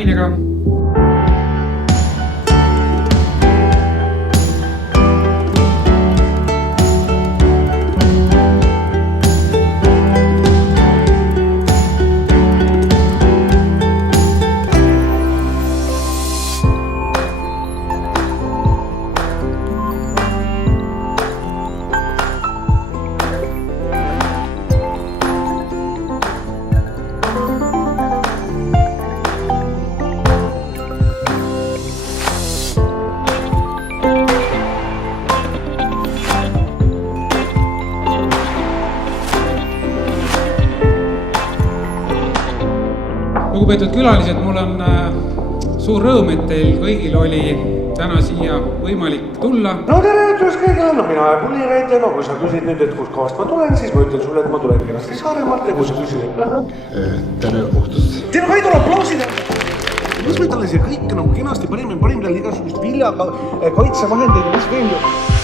mainega. Lugupeetud külalised, mul on suur rõõm, et teil kõigil oli täna siia võimalik tulla. No tere õhtust kõigile, mina olen Pulireet ja kui sa küsid nüüd, et kus kohast ma tulen, siis ma ütlen sulle, et ma tulen kenasti Saaremaalt ja kui sa küsid, tere õhtust. Teil on Kaidul aplausid! Mis me talle siia kõike kenasti parim tal igasugust viljaga kaitsevahendeid ja mis veel ju?